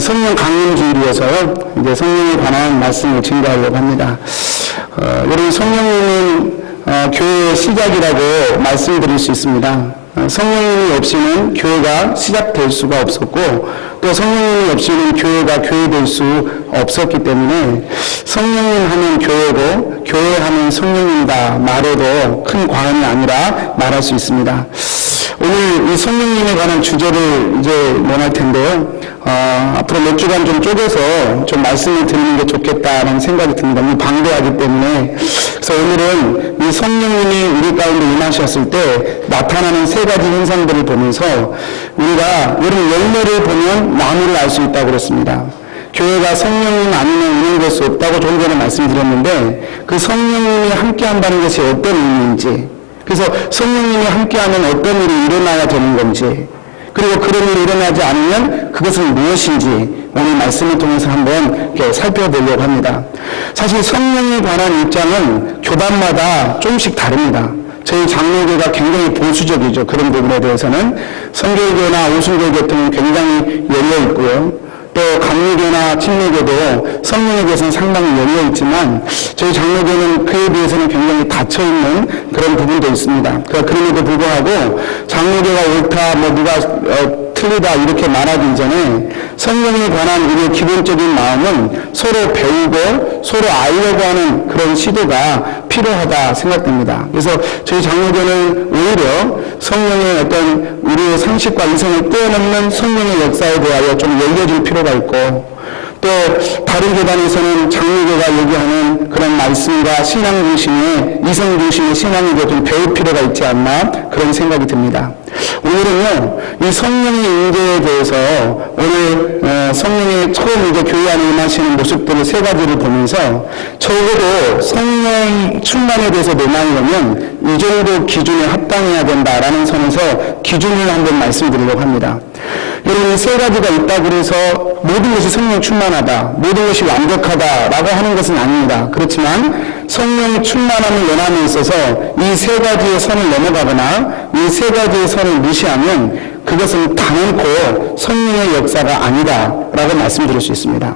성령 강림주일이어서요, 이제 성령에 관한 말씀을 증거하려고 합니다. 여러분, 성령님은 교회의 시작이라고 말씀드릴 수 있습니다. 성령님이 없이는 교회가 시작될 수가 없었고, 또 성령님이 없이는 교회가 교회될 수 없었기 때문에 성령님 하면 교회고 교회 하면 성령님이다 말해도 큰 과언이 아니라 말할 수 있습니다. 오늘 이 성령님에 관한 주제를 이제 논할 텐데요. 앞으로 몇 주간 좀 쪼개서 좀 말씀을 드리는 게 좋겠다라는 생각이 듭니다. 너무 방대하기 때문에. 그래서 오늘은 이 성령님이 우리 가운데 임하셨을 때 나타나는 세 가지 현상들을 보면서 우리가 이런 열매를 보면 나무를 알 수 있다고 그랬습니다. 교회가 성령님 아니면 운영될 수 없다고 좀 전에 말씀드렸는데, 그 성령님이 함께한다는 것이 어떤 의미인지, 그래서 성령님이 함께하면 어떤 일이 일어나야 되는 건지, 그리고 그런 일이 일어나지 않으면 그것은 무엇인지 오늘 말씀을 통해서 한번 이렇게 살펴보려고 합니다. 사실 성령에 관한 입장은 교단마다 조금씩 다릅니다. 저희 장로교가 굉장히 보수적이죠. 그런 부분에 대해서는 성결교나 오순절 계통은 굉장히 열려 있고요. 또 감리교나 침례교도 성령에 대해서는 상당히 열려 있지만 저희 장로교는 그에 비해서는 굉장히 닫혀 있는 그런 부분도 있습니다. 그럼에도 불구하고 장로교가 옳다, 누가 틀리다 이렇게 말하기 전에 성령에 관한 우리의 기본적인 마음은 서로 배우고 서로 알려고 하는 그런 시도가 필요하다 생각됩니다. 그래서 저희 장로교는 오히려 성령의 어떤 우리의 상식과 이성을 뛰어넘는 성령의 역사에 대하여 좀 열려줄 필요가 있고, 또 다른 교단에서는 장로교가 얘기하는 그런 말씀과 신앙 중심의 이성 중심의 신앙을 좀 배울 필요가 있지 않나 그런 생각이 듭니다. 오늘은요, 이 성령의 임재에 대해서 오늘 성령이 처음 이제 교회 안에 임하시는 모습들을 세 가지를 보면서 적어도 성령 충만에 대해서 논하려면 이 정도 기준에 합당해야 된다라는 선에서 기준을 한번 말씀드리려고 합니다. 여러분, 이 세 가지가 있다고 해서 모든 것이 성령 충만하다, 모든 것이 완벽하다라고 하는 것은 아닙니다. 그렇지만 성령 충만함을 논함에 있어서 이 세 가지의 선을 넘어가거나 이 세 가지의 선을 무시하면 그것은 단언코 성령의 역사가 아니다라고 말씀드릴 수 있습니다.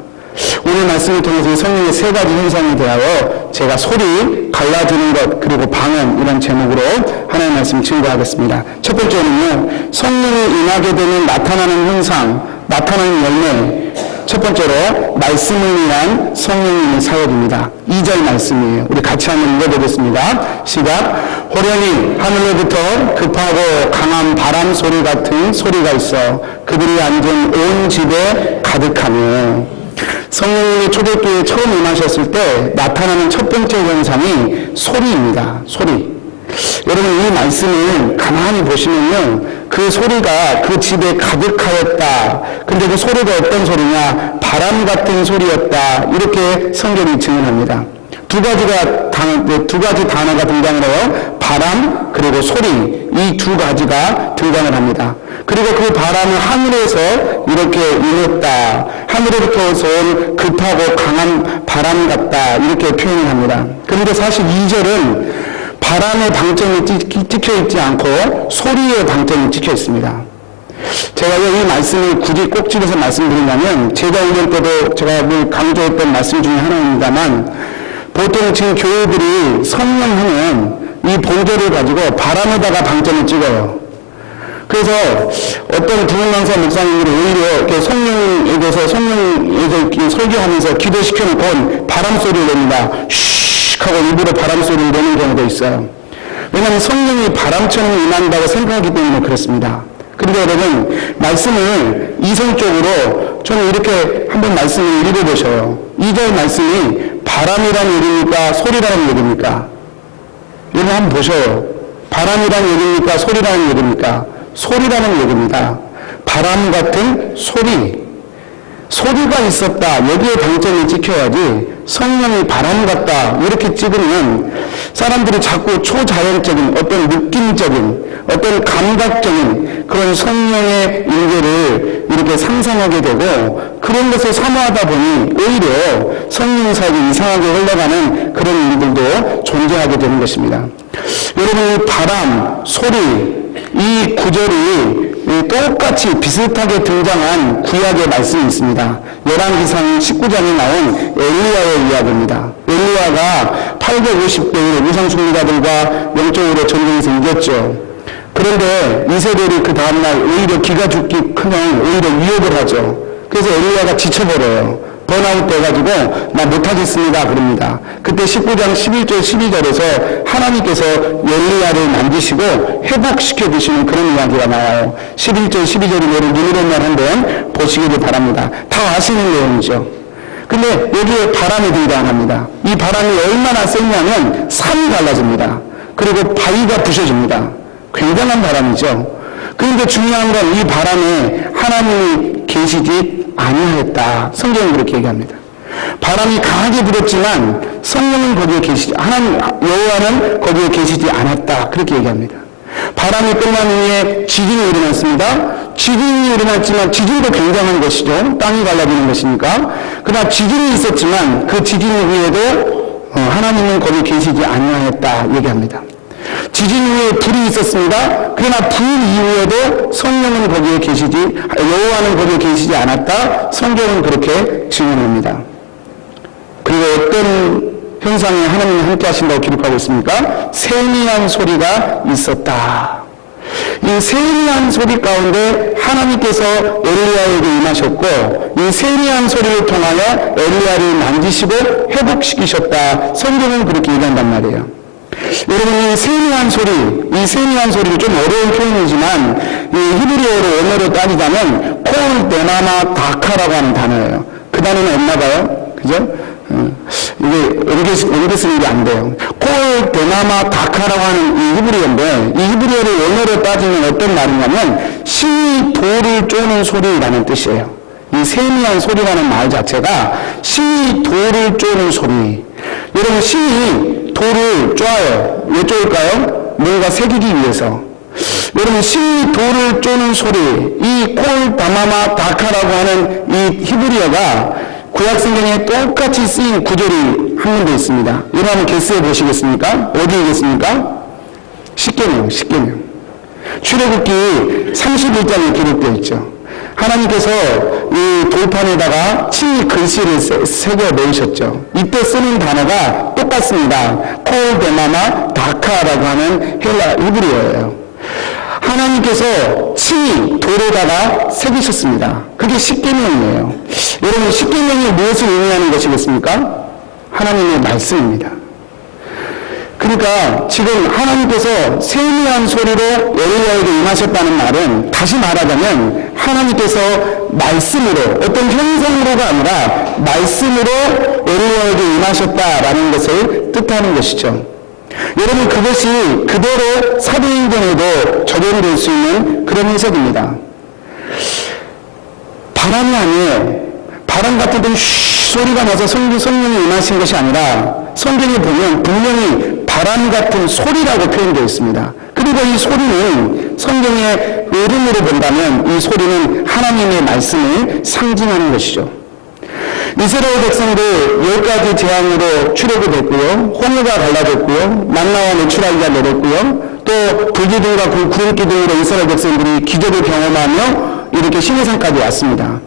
오늘 말씀을 통해서 성령의 세 가지 현상에 대하여 제가 소리, 갈라지는 것, 그리고 방언 이런 제목으로 하나의 말씀 증거하겠습니다. 첫 번째는요, 성령이 임하게 되는 나타나는 현상, 나타나는 열매. 첫 번째로 말씀을 위한 성령님의 사역입니다. 2절 말씀이에요. 우리 같이 한번 읽어보겠습니다. 시작. 호련히 하늘로부터 급하고 강한 바람 소리 같은 소리가 있어 그들이 앉은 온 집에 가득하며. 성령님이 초대교회에 처음 임하셨을 때 나타나는 첫 번째 현상이 소리입니다. 소리. 여러분, 이 말씀을 가만히 보시면요, 그 소리가 그 집에 가득하였다. 근데 그 소리가 어떤 소리냐? 바람 같은 소리였다. 이렇게 성경이 증언합니다. 두 가지 단어가 등장을 해요. 바람 그리고 소리, 이 두 가지가 등장을 합니다. 그리고 그 바람은 하늘에서 이렇게 임했다. 하늘에부터 온 급하고 강한 바람 같다. 이렇게 표현을 합니다. 그런데 사실 2절은 바람의 방점이 찍혀 있지 않고 소리의 방점이 찍혀 있습니다. 제가 왜 이 말씀을 굳이 꼭 집어서 말씀드리냐면, 제가 훈련 때도 제가 늘 강조했던 말씀 중에 하나입니다만, 보통 지금 교회들이 성령하면 이 본조를 가지고 바람에다가 방점을 찍어요. 그래서 어떤 부흥강사 목사님들이 오히려 이렇게 성령에 대해서 설교하면서 기도시켜놓고 바람 소리를 냅니다. 슉 하고 일부러 바람 소리를 내는 경우도 있어요. 왜냐하면 성령이 바람처럼 임한다고 생각하기 때문에 그렇습니다. 그런데 여러분, 말씀을 이성적으로 저는 이렇게 한번 말씀을 읽어보셔요. 2절 말씀이 바람이란 얘기입니까? 소리라는 얘기입니까? 여러분 한번 보셔요. 바람이란 얘기입니까? 소리라는 얘기입니까? 소리라는 얘기입니다. 바람 같은 소리. 소리가 있었다. 여기에 방점이 찍혀야지 성령이 바람 같다. 이렇게 찍으면 사람들이 자꾸 초자연적인 어떤 느낌적인 어떤 감각적인 그런 성령의 임재를 이렇게 상상하게 되고, 그런 것을 사모하다 보니 오히려 성령 사역이 이상하게 흘러가는 그런 일들도 존재하게 되는 것입니다. 여러분, 이 바람, 소리, 이 구절이 똑같이 비슷하게 등장한 구약의 말씀이 있습니다. 열왕기상 19장에 나온 엘리야의 이야기입니다. 엘리야가 850대의 우상숭배자들과 영적으로 전쟁에서 이겼죠. 그런데 이세벨이 그 다음날 오히려 기가 죽기 크면 오히려 위협을 하죠. 그래서 엘리야가 지쳐버려요. 번아웃 돼가지고 나 못하겠습니다 그럽니다. 그때 19장 11절 12절에서 하나님께서 엘리야를 만지시고 회복시켜 주시는 그런 이야기가 나와요. 11절 12절이 눈으로만 한번 보시기를 바랍니다. 다 아시는 내용이죠. 근데 여기에 바람이 등장합니다. 이 바람이 얼마나 세냐면 산이 갈라집니다. 그리고 바위가 부셔집니다. 굉장한 바람이죠. 그런데 중요한 건 이 바람에 하나님이 계시지 아니하였다. 성경은 그렇게 얘기합니다. 바람이 강하게 불었지만 성령은 거기에 계시지, 하나님 여호와는 거기에 계시지 않았다. 그렇게 얘기합니다. 바람이 끝난 후에 지진이 일어났습니다. 지진이 일어났지만 지진도 굉장한 것이죠. 땅이 갈라지는 것이니까. 그러나 지진이 있었지만 그 지진 후에도 하나님은 거기에 계시지 아니하였다 얘기합니다. 지진 후에 불이 있었습니다. 그러나 불 이후에도 성령은 거기에 계시지, 여호와는 거기에 계시지 않았다. 성경은 그렇게 증언합니다. 그리고 어떤 현상에 하나님이 함께 하신다고 기록하고 있습니까? 세미한 소리가 있었다. 이 세미한 소리 가운데 하나님께서 엘리야에게 임하셨고, 이 세미한 소리를 통하여 엘리야를 만지시고 회복시키셨다. 성경은 그렇게 얘기한단 말이에요. 여러분, 이 세미한 소리는 좀 어려운 표현이지만 이 히브리어로 언어로 따지자면 콜 데나마 다카라고 하는 단어예요. 그 단어는 없나봐요. 그죠? 이게 옮겨 쓰는 게 안 돼요. 콜 데나마 다카라고 하는 이 히브리어인데, 이 히브리어를 언어로 따지면 어떤 말이냐면 신이 돌을 쪼는 소리라는 뜻이에요. 이 세미한 소리라는 말 자체가 신이 돌을 쪼는 소리. 여러분, 신이 돌을 쪼아요. 왜 쪼을까요? 뭔가 새기기 위해서. 여러분, 신이 돌을 쪼는 소리, 이 콜 다마마 다카라고 하는 이 히브리어가 구약성경에 똑같이 쓰인 구절이 한 군데 있습니다. 여러분 한번 개수해 보시겠습니까? 어디에 있겠습니까? 십계명. 출애굽기 31장에 기록되어 있죠. 하나님께서 이 돌판에다가 친히 글씨를 새겨 넣으셨죠. 이때 쓰는 단어가 똑같습니다. 콜 데마마 다카라고 하는 히브리어예요. 하나님께서 친히 돌에다가 새기셨습니다. 그게 십계명이에요. 여러분, 십계명이 무엇을 의미하는 것이겠습니까? 하나님의 말씀입니다. 그러니까 지금 하나님께서 세미한 소리로 엘리야에게 임하셨다는 말은, 다시 말하자면 하나님께서 말씀으로, 어떤 형상으로가 아니라 말씀으로 엘리야에게 임하셨다라는 것을 뜻하는 것이죠. 여러분, 그것이 그대로 사도행전에도 적용될 수 있는 그런 해석입니다. 바람이 아니에요. 바람 같은 건 소리가 나서 성령이 임하신 것이 아니라, 성경에 보면 분명히 바람 같은 소리라고 표현되어 있습니다. 그리고 이 소리는 성경의 흐름으로 본다면 이 소리는 하나님의 말씀을 상징하는 것이죠. 이스라엘 백성들 10가지 재앙으로 출애굽했고요, 홍해가 갈라졌고요, 만나와 메추라기가 내렸고요, 또 불기둥과 구름기둥으로 이스라엘 백성들이 기적을 경험하며 이렇게 시내산까지 왔습니다.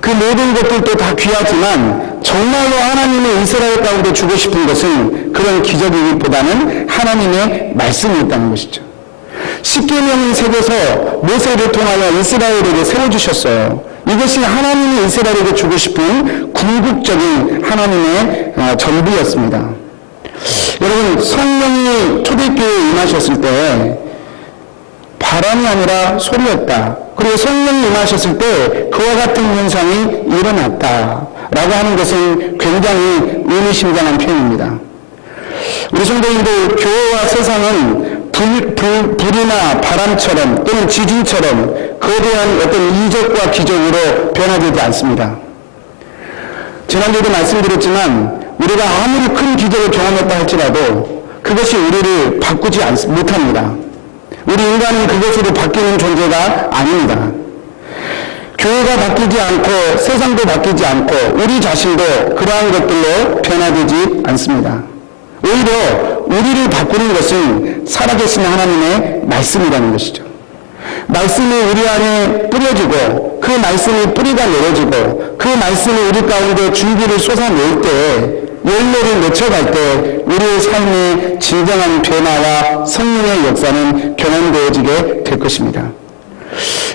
그 모든 것들도 다 귀하지만 정말로 하나님의 이스라엘 가운데 주고 싶은 것은 그런 기적이기보다는 하나님의 말씀이었다는 것이죠. 십계명을 새겨서 모세를 통하여 이스라엘에게 세워주셨어요. 이것이 하나님이 이스라엘에게 주고 싶은 궁극적인 하나님의 전부였습니다. 여러분, 성령이 초대교회에 임하셨을 때 바람이 아니라 소리였다. 그리고 성령이 임하셨을 때 그와 같은 현상이 일어났다 라고 하는 것은 굉장히 의미심장한 표현입니다. 우리 성도님들, 교회와 세상은 불이나 바람처럼 또는 지진처럼 거대한 어떤 이적과 기적으로 변화되지 않습니다. 지난주에도 말씀드렸지만 우리가 아무리 큰 기적을 경험했다 할지라도 그것이 우리를 바꾸지 못합니다. 우리 인간은 그것으로 바뀌는 존재가 아닙니다. 교회가 바뀌지 않고 세상도 바뀌지 않고 우리 자신도 그러한 것들로 변화되지 않습니다. 오히려 우리를 바꾸는 것은 살아계신 하나님의 말씀이라는 것이죠. 말씀이 우리 안에 뿌려지고 그 말씀이 뿌리가 내려지고 그 말씀이 우리 가운데 줄기를 쏟아낼 때 열매를 맺혀갈 때 우리의 삶의 진정한 변화와 성령의 역사는 경험되어지게 될 것입니다.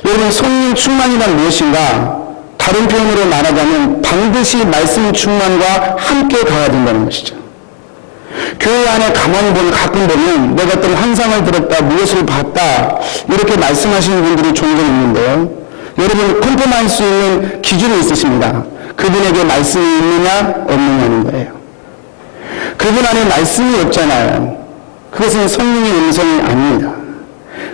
여러분, 성령 충만이란 무엇인가? 다른 표현으로 말하자면 반드시 말씀 충만과 함께 가야 된다는 것이죠. 교회 안에 가만히 보면 가끔 보면 내가 어떤 환상을 들었다, 무엇을 봤다 이렇게 말씀하시는 분들이 종종 있는데요. 여러분, 컨펌할 수 있는 기준이 있으십니다. 그분에게 말씀이 있느냐 없느냐는 거예요. 그분 안에 말씀이 없잖아요. 그것은 성령의 음성이 아닙니다.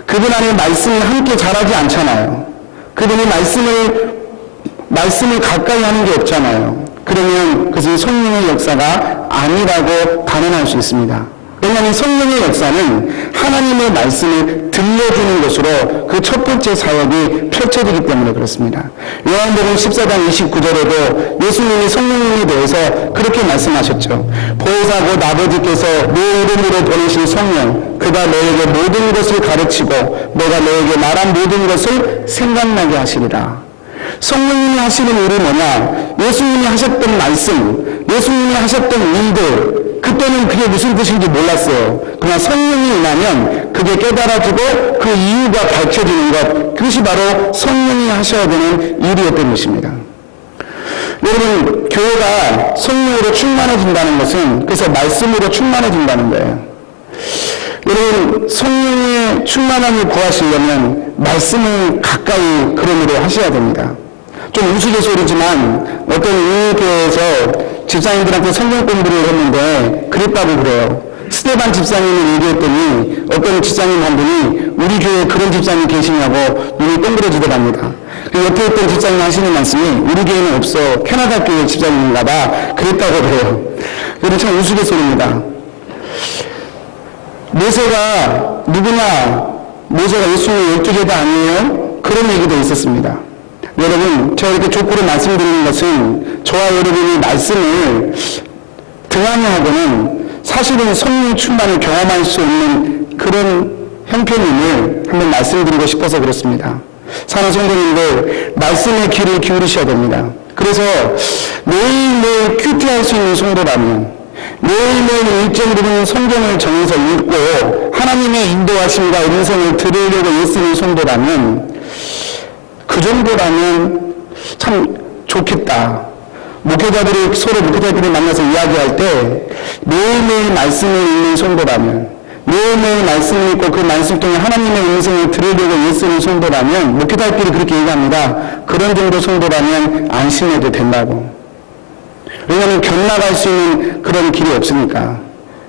그분 안에 말씀이 함께 자라지 않잖아요. 그분이 말씀을 가까이 하는 게 없잖아요. 그러면 그것은 성령의 역사가 아니라고 단언할 수 있습니다. 왜냐하면 성령의 역사는 하나님의 말씀을 들려주는 것으로 그 첫 번째 사역이 펼쳐지기 때문에 그렇습니다. 요한복음 14장 29절에도 예수님이 성령님에 대해서 그렇게 말씀하셨죠. 보혜사 곧 아버지께서 내 이름으로 보내신 성령, 그가 너에게 모든 것을 가르치고 내가 너에게 말한 모든 것을 생각나게 하시리라. 성령님이 하시는 일이 뭐냐? 예수님이 하셨던 말씀, 예수님이 하셨던 일들, 그때는 그게 무슨 뜻인지 몰랐어요. 그러나 성령이 임하면 그게 깨달아지고 그 이유가 밝혀지는 것, 그것이 바로 성령이 하셔야 되는 일이었던 것입니다. 여러분, 교회가 성령으로 충만해진다는 것은 그래서 말씀으로 충만해진다는 거예요. 여러분, 성령의 충만함을 구하시려면 말씀을 가까이 그림으로 하셔야 됩니다. 좀 우스갯소리지만 어떤 교회에서 집사님들한테 성경 공부를 했는데 그랬다고 그래요. 스테반 집사님을 얘기했더니 어떤 집사님 한 분이 우리 교회에 그런 집사님 계시냐고 눈이 동그래지더랍니다. 옆에 있던 집사님 하시는 말씀이 우리 교회는 없어, 캐나다 교회 집사님인가 봐, 그랬다고 그래요. 여러분, 참 우스갯소리입니다. 모세가 누구냐? 모세가 예수님의 12제자 아니에요? 그런 얘기도 있었습니다. 여러분, 제가 이렇게 족구로 말씀드리는 것은 저와 여러분이 말씀을 등한히하고는 사실은 성령 충만을 경험할 수 없는 그런 형편임을 한번 말씀드리고 싶어서 그렇습니다. 사는 성도님들, 말씀의 귀를 기울이셔야 됩니다. 그래서 매일매일 큐티할 수 있는 성도라면, 매일매일 일정 부분 성경을 정해서 읽고 하나님의 인도하심과 음성을 들으려고 애쓰는 성도라면, 그 정도라면 참 좋겠다. 목회자들이 만나서 이야기할 때 매일매일 말씀을 읽는 성도라면, 매일매일 말씀을 읽고 그 말씀 통해 하나님의 음성을 들으려고 애쓰는 성도라면, 목회자들끼리 그렇게 얘기합니다. 그런 정도 성도라면 안심해도 된다고. 왜냐하면 견나갈 수 있는 그런 길이 없으니까.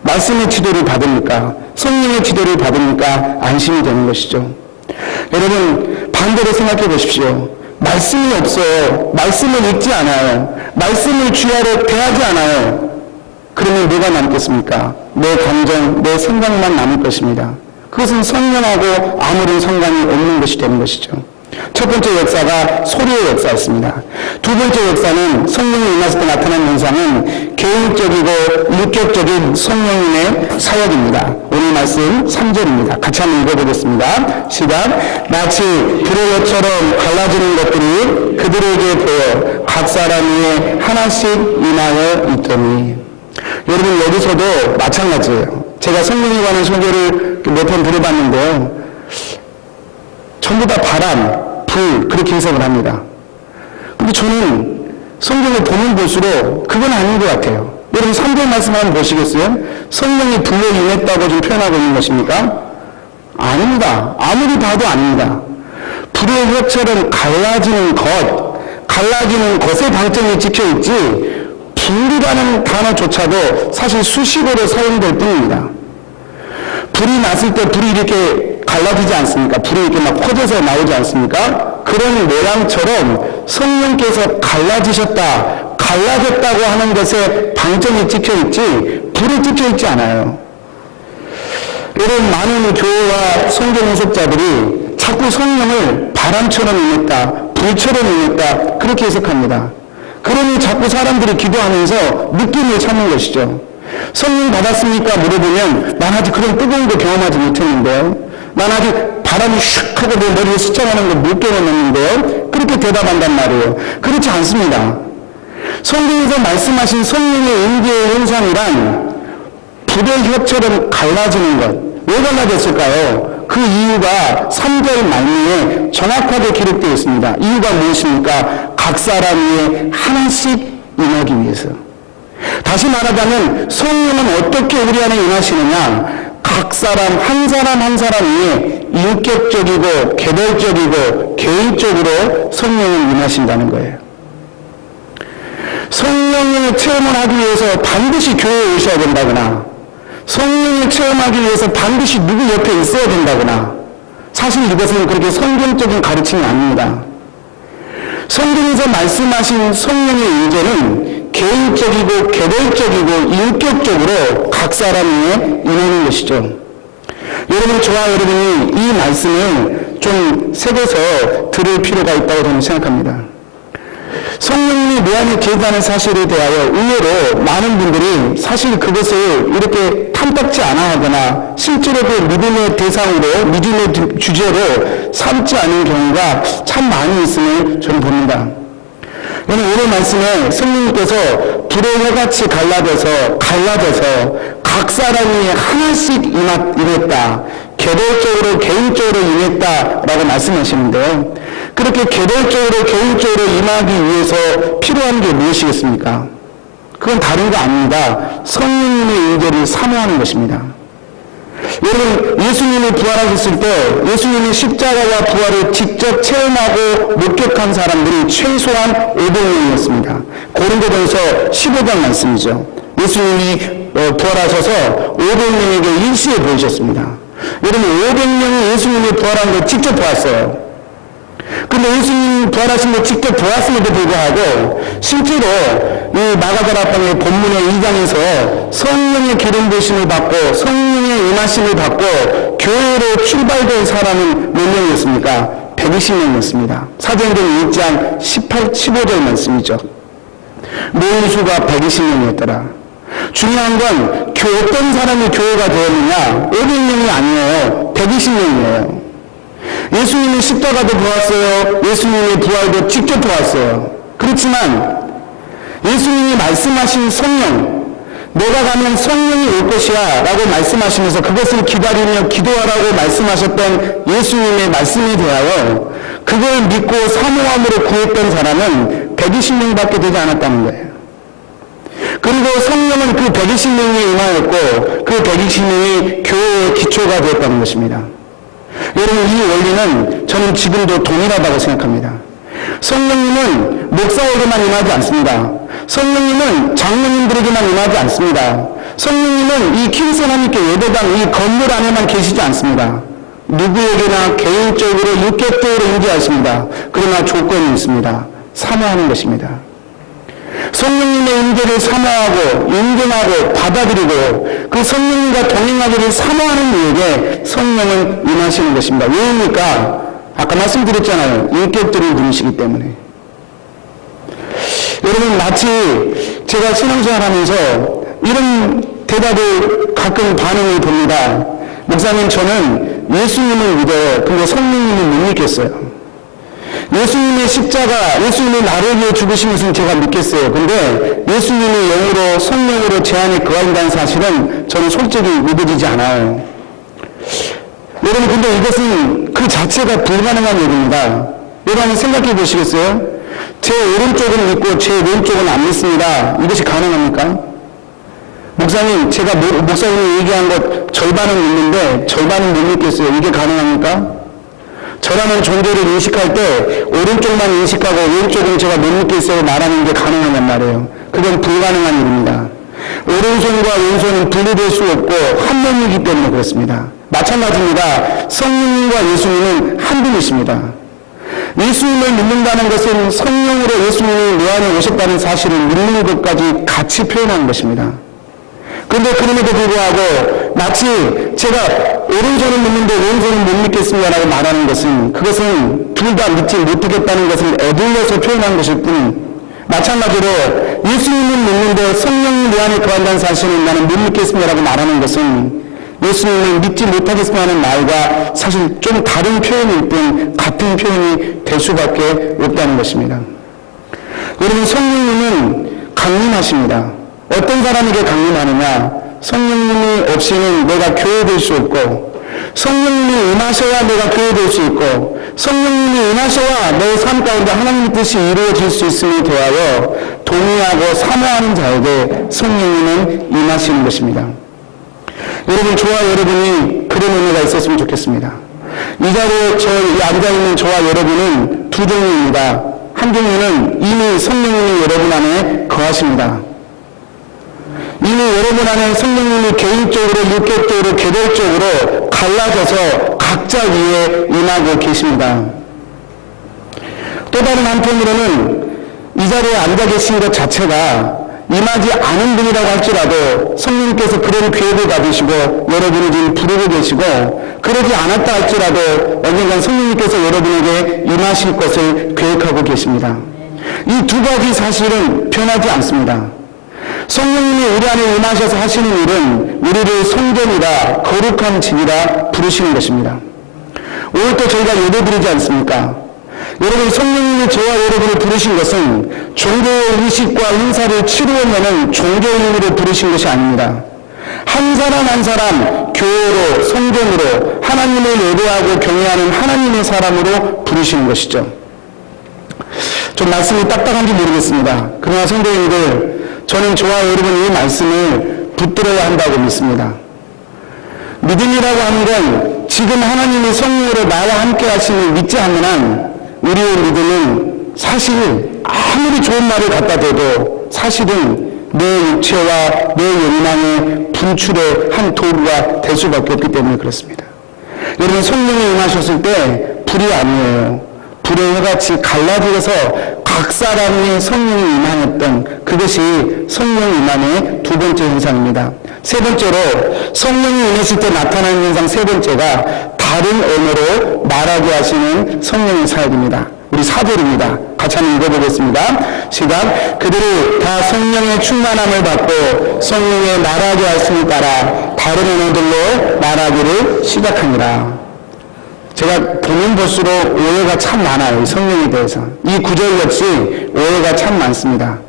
말씀의 지도를 받으니까, 성령의 지도를 받으니까 안심이 되는 것이죠. 여러분, 반대로 생각해 보십시오. 말씀이 없어요. 말씀을 읽지 않아요. 말씀을 주야로 대하지 않아요. 그러면 뭐가 남겠습니까? 내 감정, 내 생각만 남을 것입니다. 그것은 성령하고 아무런 상관이 없는 것이 되는 것이죠. 첫 번째 역사가 소리의 역사였습니다. 두 번째 역사는 성령이 임했을 때 나타난 현상은 개인적이고 인격적인 성령님의 사역입니다. 오늘 말씀 3절입니다. 같이 한번 읽어보겠습니다. 시작. 마치 불의 것처럼 갈라지는 것들이 그들에게 보여 각 사람 위에 하나씩 임하여 있더니. 여러분, 여기서도 마찬가지예요. 제가 성령에 관한 소개를 몇 번 들어봤는데요. 전부 다 바람, 불, 그렇게 해석을 합니다. 근데 저는 성경을 보면 볼수록 그건 아닌 것 같아요. 여러분, 3절 말씀 한번 보시겠어요? 성령이 불로 임했다고 좀 표현하고 있는 것입니까? 아닙니다. 아무리 봐도 아닙니다. 불의 혀처럼 갈라지는 것에 방점이 찍혀있지, 불이라는 단어조차도 사실 수식어로 사용될 뿐입니다. 불이 났을 때 불이 이렇게 갈라지지 않습니까? 불이 이렇게 막 퍼져서 나오지 않습니까? 그런 모양처럼 성령께서 갈라졌다고 하는 것에 방점이 찍혀있지, 불이 찍혀있지 않아요. 이런 많은 교회와 성경 해석자들이 자꾸 성령을 바람처럼 임했다, 불처럼 임했다, 그렇게 해석합니다. 그러니 자꾸 사람들이 기도하면서 느낌을 찾는 것이죠. 성령 받았습니까? 물어보면 난 아직 그런 뜨거운 거 경험하지 못했는데, 난 아직 바람이 슉 하고 내 머리에 스쳐가는 거 못 깨어났는데요. 그렇게 대답한단 말이에요. 그렇지 않습니다. 성경에서 말씀하신 성령의 임재의 현상이란 불의 혀처럼 갈라지는 것. 왜 갈라졌을까요? 그 이유가 3절 말미에 정확하게 기록되어 있습니다. 이유가 무엇입니까? 각 사람 위에 하나씩 임하기 위해서. 다시 말하자면 성령은 어떻게 우리 안에 임하시느냐? 각 사람 한 사람 위에 인격적이고 개별적이고 개인적으로 성령은 임하신다는 거예요. 성령을 체험을 하기 위해서 반드시 교회에 오셔야 된다거나 성령을 체험하기 위해서 반드시 누구 옆에 있어야 된다거나 사실 이것은 그렇게 성경적인 가르침이 아닙니다. 성경에서 말씀하신 성령의 임재는 개인적이고 개별적이고 인격적으로 각 사람 위에 임하는 것이죠. 여러분, 저와 여러분이 이 말씀을 좀 새겨서 들을 필요가 있다고 저는 생각합니다. 성령님이 내 안에 계시다는 사실에 대하여 의외로 많은 분들이 사실 그것을 이렇게 탐탁지 않아 하거나 실제로 그 믿음의 대상으로 믿음의 주제로 삼지 않은 경우가 참 많이 있음을 저는 봅니다. 오늘 말씀에 성령님께서 불의 혀같이 갈라져서 각 사람이 하나씩 임했다. 개별적으로 개인적으로 임했다라고 말씀하시는데요. 그렇게 개별적으로 개인적으로 임하기 위해서 필요한 게 무엇이겠습니까? 그건 다른 거 아닙니다. 성령님의 임재를 사모하는 것입니다. 여러분, 예수님이 부활하셨을 때 예수님이 십자가와 부활을 직접 체험하고 목격한 사람들이 최소한 500명이었습니다. 고린도전서 15장 말씀이죠. 예수님이 부활하셔서 500명에게 일시에 보이셨습니다. 여러분, 500명이 예수님이 부활한 걸 직접 보았어요. 근데 예수님 부활하신 걸 직접 보았음에도 불구하고 실제로 이 마가다락방의 본문의 2장에서 성령의 기름 부으심을 받고 성령의 임하심을 받고 교회로 출발된 사람은 몇 명이었습니까? 120명이었습니다. 사도행전 1장 15절 말씀이죠. 모인 수가 120명이었더라. 중요한 건 어떤 사람이 교회가 되었느냐? 500명이 아니에요. 120명이에요. 예수님이 십자가도 보았어요. 예수님의 부활도 직접 보았어요. 그렇지만 예수님이 말씀하신 성령, 내가 가면 성령이 올 것이야 라고 말씀하시면서 그것을 기다리며 기도하라고 말씀하셨던 예수님의 말씀에 대하여 그걸 믿고 사모함으로 구했던 사람은 120명밖에 되지 않았다는 거예요. 그리고 성령은 그 120명에 임하였고 그 120명이 교회의 기초가 되었다는 것입니다. 여러분, 이 원리는 저는 지금도 동일하다고 생각합니다. 성령님은 목사에게만 임하지 않습니다. 성령님은 장로님들에게만 임하지 않습니다. 성령님은 이 킹스하나님께 예배당 이 건물 안에만 계시지 않습니다. 누구에게나 개인적으로 인격적으로 임재하십니다. 그러나 조건이 있습니다. 사모하는 것입니다. 성령님의 임재를 사모하고 인정하고 받아들이고 그 성령님과 동행하기를 사모하는 이에게 성령은 임하시는 것입니다. 왜입니까? 아까 말씀드렸잖아요. 인격적인 분이시기 때문에. 여러분, 마치 제가 신앙생활 하면서 이런 대답을 가끔 반응을 봅니다. 목사님, 저는 예수님을 믿어요. 근데 성령님을 못 믿겠어요. 예수님의 십자가, 예수님이 나를 위해 죽으신 것은 제가 믿겠어요. 근데 예수님이 영으로, 성령으로 제 안에 거하신다는 사실은 저는 솔직히 믿어지지 않아요. 여러분, 근데 이것은 그 자체가 불가능한 얘기입니다. 여러분 한번 생각해 보시겠어요? 제 오른쪽은 믿고 제 왼쪽은 안 믿습니다. 이것이 가능합니까? 목사님, 제가 목사님이 얘기한 것 절반은 믿는데 절반은 못 믿겠어요. 이게 가능합니까? 저라는 존재를 인식할 때 오른쪽만 인식하고 왼쪽은 제가 못 믿겠어요 말하는 게 가능하단 말이에요. 그건 불가능한 일입니다. 오른손과 왼손은 분리될 수 없고 한 몸이기 때문에 그렇습니다. 마찬가지입니다. 성령님과 예수님은 한 분이십니다. 예수님을 믿는다는 것은 성령으로 예수님이 내 안에 오셨다는 사실을 믿는 것까지 같이 표현하는 것입니다. 그런데 그럼에도 불구하고 마치 제가 오른손은 믿는데 왼손은 못 믿겠습니다라고 말하는 것은 그것은 둘 다 믿지 못하겠다는 것을 애들려서 표현한 것일 뿐, 마찬가지로 예수님은 믿는데 성령이 내 안에 거한다는 사실은 나는 못 믿겠습니다라고 말하는 것은 예수님을 믿지 못하겠으면 하는 말과 사실 좀 다른 표현일 뿐 같은 표현이 될 수밖에 없다는 것입니다. 여러분, 성령님은 강림하십니다. 어떤 사람에게 강림하느냐? 성령님이 없이는 내가 교회될 수 없고, 성령님이 임하셔야 내가 교회될 수 있고, 성령님이 임하셔야 내 삶 가운데 하나님의 뜻이 이루어질 수 있음에 대하여 동의하고 사모하는 자에게 성령님은 임하시는 것입니다. 여러분, 저와 여러분이 그런 은혜가 있었으면 좋겠습니다. 이 자리에 앉아있는 저와 여러분은 두 종류입니다. 한 종류는 이미 성령님이 여러분 안에 거하십니다. 이미 여러분 안에 성령님이 개인적으로, 육격적으로, 개별적으로 갈라져서 각자 위에 임하고 계십니다. 또 다른 한편으로는 이 자리에 앉아 계신 것 자체가 임하지 않은 분이라고 할지라도 성령님께서 그런 계획을 가지시고 여러분을 지금 부르고 계시고, 그러지 않았다 할지라도 언젠간 성령님께서 여러분에게 임하실 것을 계획하고 계십니다. 이 두 가지 사실은 변하지 않습니다. 성령님이 우리 안에 임하셔서 하시는 일은 우리를 성전이라 거룩한 집이라 부르시는 것입니다. 오늘 또 저희가 예배드리지 않습니까? 여러분, 성령님이 저와 여러분을 부르신 것은 종교의 의식과 행사를 치루어내는 종교의 의미로 부르신 것이 아닙니다. 한 사람 한 사람 교회로, 성전으로 하나님을 예배하고 경외하는 하나님의 사람으로 부르시는 것이죠. 좀 말씀이 딱딱한지 모르겠습니다. 그러나 성도님들, 저는 저와 여러분이 이 말씀을 붙들어야 한다고 믿습니다. 믿음이라고 하는 건 지금 하나님이 성령으로 나와 함께 하심을 믿지 않는 한 우리의 믿음은 사실 아무리 좋은 말을 갖다 대도 사실은 내 육체와 내 욕망의 분출의 한 도구가 될 수밖에 없기 때문에 그렇습니다. 여러분, 성령이 임하셨을 때 불이 아니에요. 불의 해같이 갈라지어서 각 사람이 성령이 임하였던 그것이 성령 임함의 두 번째 현상입니다. 세 번째로 성령이 임했을 때 나타나는 현상 세 번째가 다른 언어로 말하게 하시는 성령의 사역입니다. 우리 4절입니다. 같이 한번 읽어보겠습니다. 시작. 그들이 다 성령의 충만함을 받고 성령의 말하게 하심을 따라 다른 언어들로 말하기를 시작하니라. 제가 보면 볼수록 오해가 참 많아요. 이 성령에 대해서. 이 구절 역시 오해가 참 많습니다.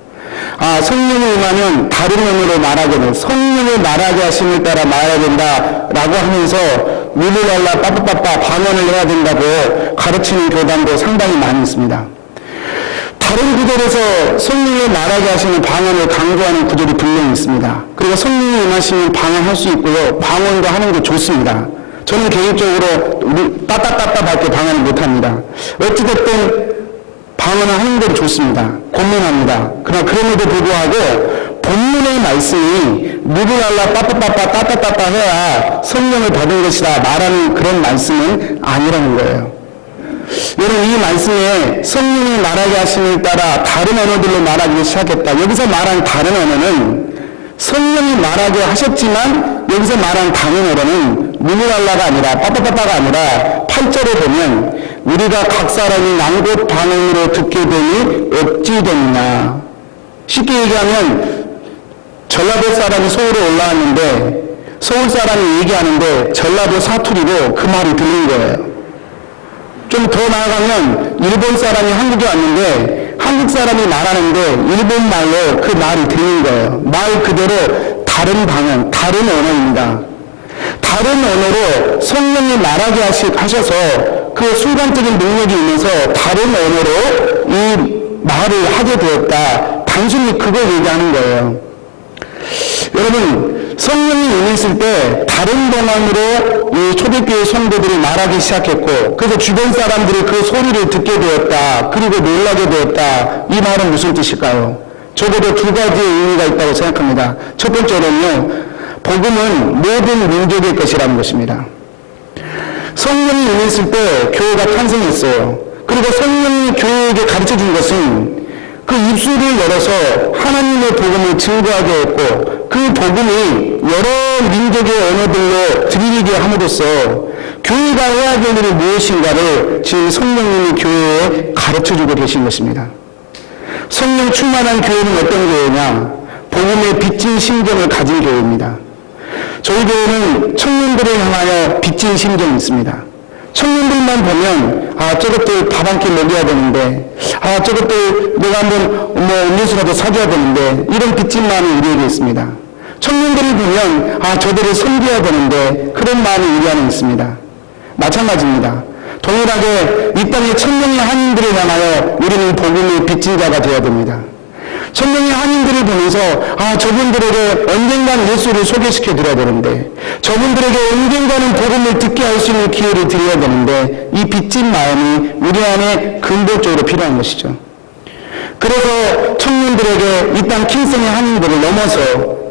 성령이 임하면 다른 언어로 말하게 돼. 성령을 말하게 하심을 따라 말해야 된다라고 하면서 룰루랄라 빠빠빠빠 방언을 해야 된다고 가르치는 교단도 상당히 많이 있습니다. 다른 구절에서 성령을 말하게 하시는 방언을 강조하는 구절이 분명히 있습니다. 그리고 성령이 임하시면 방언할 수 있고요. 방언도 하는 게 좋습니다. 저는 개인적으로 따따따따밖에 방언을 못합니다. 어찌됐든 방언을 하는 건 좋습니다. 권면합니다. 그러나 그럼에도 불구하고 본문의 말씀이 누구랄라 빠빠빠빠 따따따따 해야 성령을 받은 것이다 말하는 그런 말씀은 아니라는 거예요. 여러분, 이 말씀에 성령이 말하게 하심을 따라 다른 언어들로 말하기 시작했다. 여기서 말한 다른 언어는 성령이 말하게 하셨지만 여기서 말한 다른 언어는 누구랄라가 아니라 빠빠빠빠가 아니라 8절에 보면 우리가 각 사람이 난곳 방언으로 듣게 되니 어찌 됐나. 쉽게 얘기하면 전라도 사람이 서울에 올라왔는데 서울 사람이 얘기하는데 전라도 사투리로 그 말이 들린 거예요. 좀 더 나아가면 일본 사람이 한국에 왔는데 한국 사람이 말하는데 일본 말로 그 말이 들린 거예요. 말 그대로 다른 방언, 다른 언어입니다. 다른 언어로 성령이 말하게 하셔서 그 순간적인 능력이 있면서 다른 언어로 이 말을 하게 되었다. 단순히 그걸 얘기하는 거예요. 여러분, 성령이 임했을 때 다른 방언으로 이 초대교회 성도들이 말하기 시작했고, 그래서 주변 사람들이 그 소리를 듣게 되었다. 그리고 놀라게 되었다. 이 말은 무슨 뜻일까요? 적어도 두 가지의 의미가 있다고 생각합니다. 첫 번째로는요, 복음은 모든 민족의 것이라는 것입니다. 성령이 임했을 때 교회가 탄생했어요. 그리고 성령이 교회에게 가르쳐 준 것은 그 입술을 열어서 하나님의 복음을 증거하게 했고, 그 복음이 여러 민족의 언어들로 들리게 함으로써 교회가 해야 될 일이 무엇인가를 지금 성령님이 교회에 가르쳐주고 계신 것입니다. 성령 충만한 교회는 어떤 교회냐? 복음의 빚진 심정을 가진 교회입니다. 저희 교회는 청년들을 향하여 빚진 심정이 있습니다. 청년들만 보면 저것들 밥 한 끼 먹여야 되는데 저것들 내가 한번 음료수라도 사줘야 되는데 이런 빚진 마음이 우리에게 있습니다. 청년들을 보면 저들을 섬겨야 되는데 그런 마음이 우리 안에 있습니다. 마찬가지입니다. 동일하게 이 땅의 천명의 한인들을 향하여 우리는 복음의 빚진 자가 되어야 됩니다. 천명의 한인들을 보면서 저분들에게 언젠간 예수를 소개시켜 드려야 되는데, 저분들에게 언젠가는 복음을 듣게 할 수 있는 기회를 드려야 되는데, 이 빚진 마음이 우리 안에 근본적으로 필요한 것이죠. 그래서 청년들에게 이 땅 킹성의 한인들을 넘어서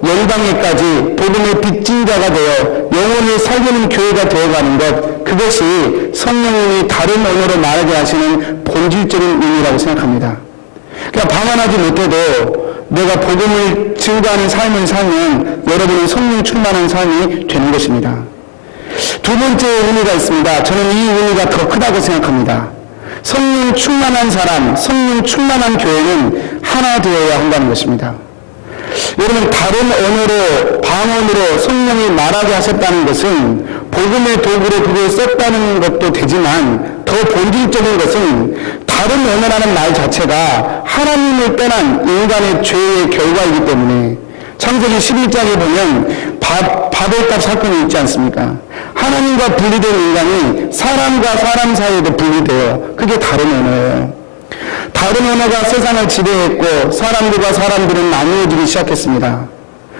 열방에까지 복음의 빚진 자가 되어 영혼을 살리는 교회가 되어가는 것, 그것이 성령님이 다른 언어로 말하게 하시는 본질적인 의미라고 생각합니다. 그러니까 방언하지 못해도 내가 복음을 증거하는 삶을 살면 여러분은 성령 충만한 삶이 되는 것입니다. 두 번째 의미가 있습니다. 저는 이 의미가 더 크다고 생각합니다. 성령 충만한 사람, 성령 충만한 교회는 하나 되어야 한다는 것입니다. 여러분, 다른 언어로, 방언으로 성령이 말하게 하셨다는 것은 복음의 도구로 그걸 썼다는 것도 되지만 더 본질적인 것은 다른 언어라는 말 자체가 하나님을 떠난 인간의 죄의 결과이기 때문에 창세기 11장에 보면 바벨탑 사건이 있지 않습니까? 하나님과 분리된 인간이 사람과 사람 사이에도 분리돼요. 그게 다른 언어예요. 다른 언어가 세상을 지배했고 사람들과 사람들은 나누어지기 시작했습니다.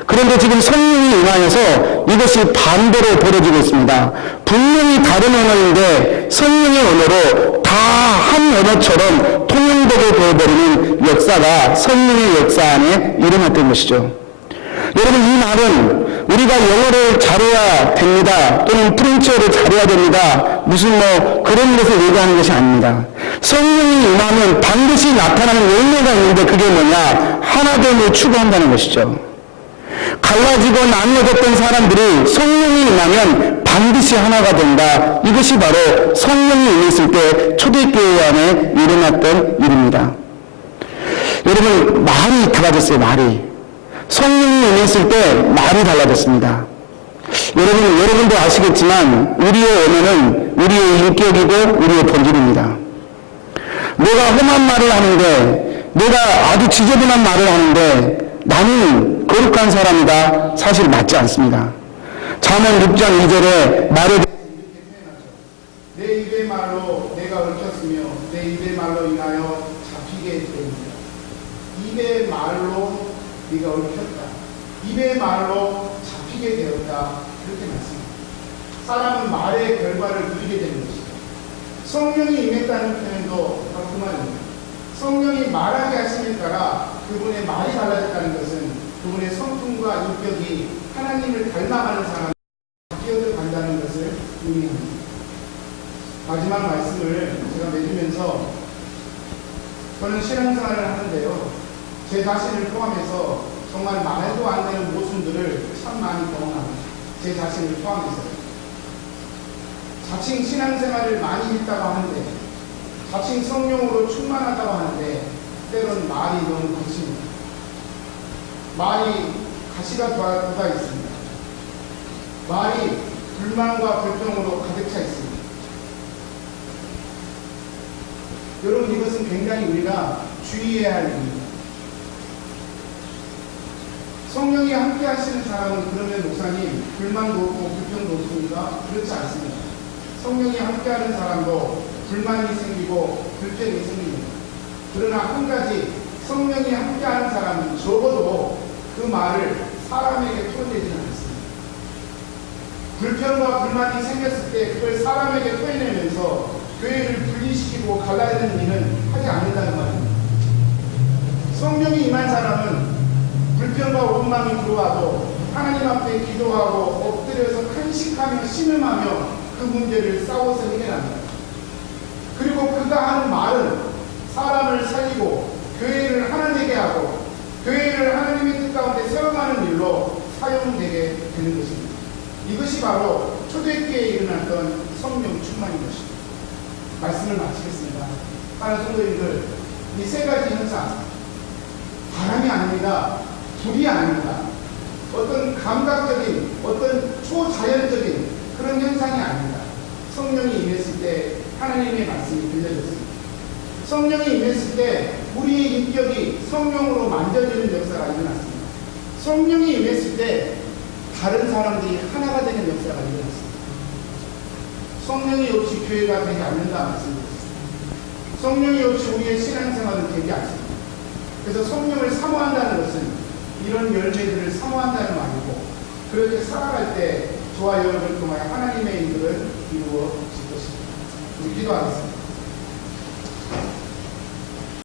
그런데 지금 성령이 임하여서 이것이 반대로 벌어지고 있습니다. 분명히 다른 언어인데 성령의 언어로 다 한 언어처럼 통용되게 되어버리는 역사가 성령의 역사 안에 일어났던 것이죠. 여러분, 이 말은 우리가 영어를 잘해야 됩니다, 또는 프렌치어를 잘해야 됩니다, 무슨 그런 것을 얘기하는 것이 아닙니다. 성령이 임하면 반드시 나타나는 열매가 있는데 그게 뭐냐? 하나됨을 추구한다는 것이죠. 갈라지고 나누어졌던 사람들이 성령이 임하면 반드시 하나가 된다. 이것이 바로 성령이 임했을 때 초대교회 안에 일어났던 일입니다. 여러분, 말이 달라졌어요. 말이. 성령이 임했을 때 말이 달라졌습니다. 여러분도 아시겠지만 우리의 언어는 우리의 인격이고 우리의 본질입니다. 내가 험한 말을 하는데, 내가 아주 지저분한 말을 하는데 나는 거룩한 사람이다. 사실 맞지 않습니다. 잠언 6장 2절에 말에 내 입의 말로 내가 얽혔으며 내 입의 말로 인하여 잡히게 되었다. 입의 말로 네가 얽혔다. 입의 말로 잡히게 되었다. 그렇게 말씀합니다. 사람은 말의 결과를 누리게 되는 것이다. 성령이 임했다는 표현도 바로 그 말입니다. 성령이 말하게 하심에 따라 그분의 말이 달라졌다는 것은 그분의 성품과 인격이 하나님을 닮아가는 사람이 바뀌어져 간다는 것을 의미합니다. 마지막 말씀을 제가 맺으면서 저는 신앙생활을 하는데요, 제 자신을 포함해서 정말 말도 안 되는 모순들을 참 많이 경험합니다. 제 자신을 포함해서 자칭 신앙생활을 많이 했다고 하는데, 자칭 성령으로 충만하다고 하는데 때로는 말이 너무 거칩니다. 말이 가시가 돋아 있습니다. 말이 불만과 불평으로 가득 차 있습니다. 여러분, 이것은 굉장히 우리가 주의해야 할 일입니다. 성령이 함께 하시는 사람은 그러면 목사님 불만도 없고 불평도 없습니까? 그렇지 않습니다. 성령이 함께 하는 사람도 불만이 생기고 불평이 생깁니다. 그러나 한 가지, 성령이 함께 하는 사람은 적어도 그 말을 사람에게 토해내지는 않습니다. 불평과 불만이 생겼을 때 그걸 사람에게 토해내면서 교회를 분리시키고 갈라내는 일은 하지 않는다는 말입니다. 성령이 임한 사람은 불평과 원망이 들어와도 하나님 앞에 기도하고 엎드려서 탄식하며 신음하며 그 문제를 싸워서 해결합니다. 그리고 그가 하는 말은 사람을 살리고 교회를 하나 되게 하고 교회를 하나님의 뜻 가운데 세워가는 일로 사용되게 되는 것입니다. 이것이 바로 초대교회에 일어났던 성령 충만인 것입니다. 말씀을 마치겠습니다. 다른 성도님들, 이 세 가지 현상, 바람이 아닙니다. 불이 아닙니다. 어떤 감각적인, 어떤 초자연적인 그런 현상이 아닙니다. 성령이 임했을 때 하나님의 말씀이 들려졌습니다. 성령이 임했을 때 우리의 인격이 성령으로 만져지는 역사가 일어났습니다. 성령이 임했을 때 다른 사람들이 하나가 되는 역사가 일어났습니다. 성령이 없이 교회가 되지 않는다 말씀드렸습니다. 성령이 없이 우리의 신앙생활은 되지 않습니다. 그래서 성령을 사모한다는 것은 이런 열매들을 사모한다는 말이고, 그렇게 살아갈 때 저와 여러분을 통하여 하나님의 일들을 이루어질 것입니다. 우리 기도하겠습니다.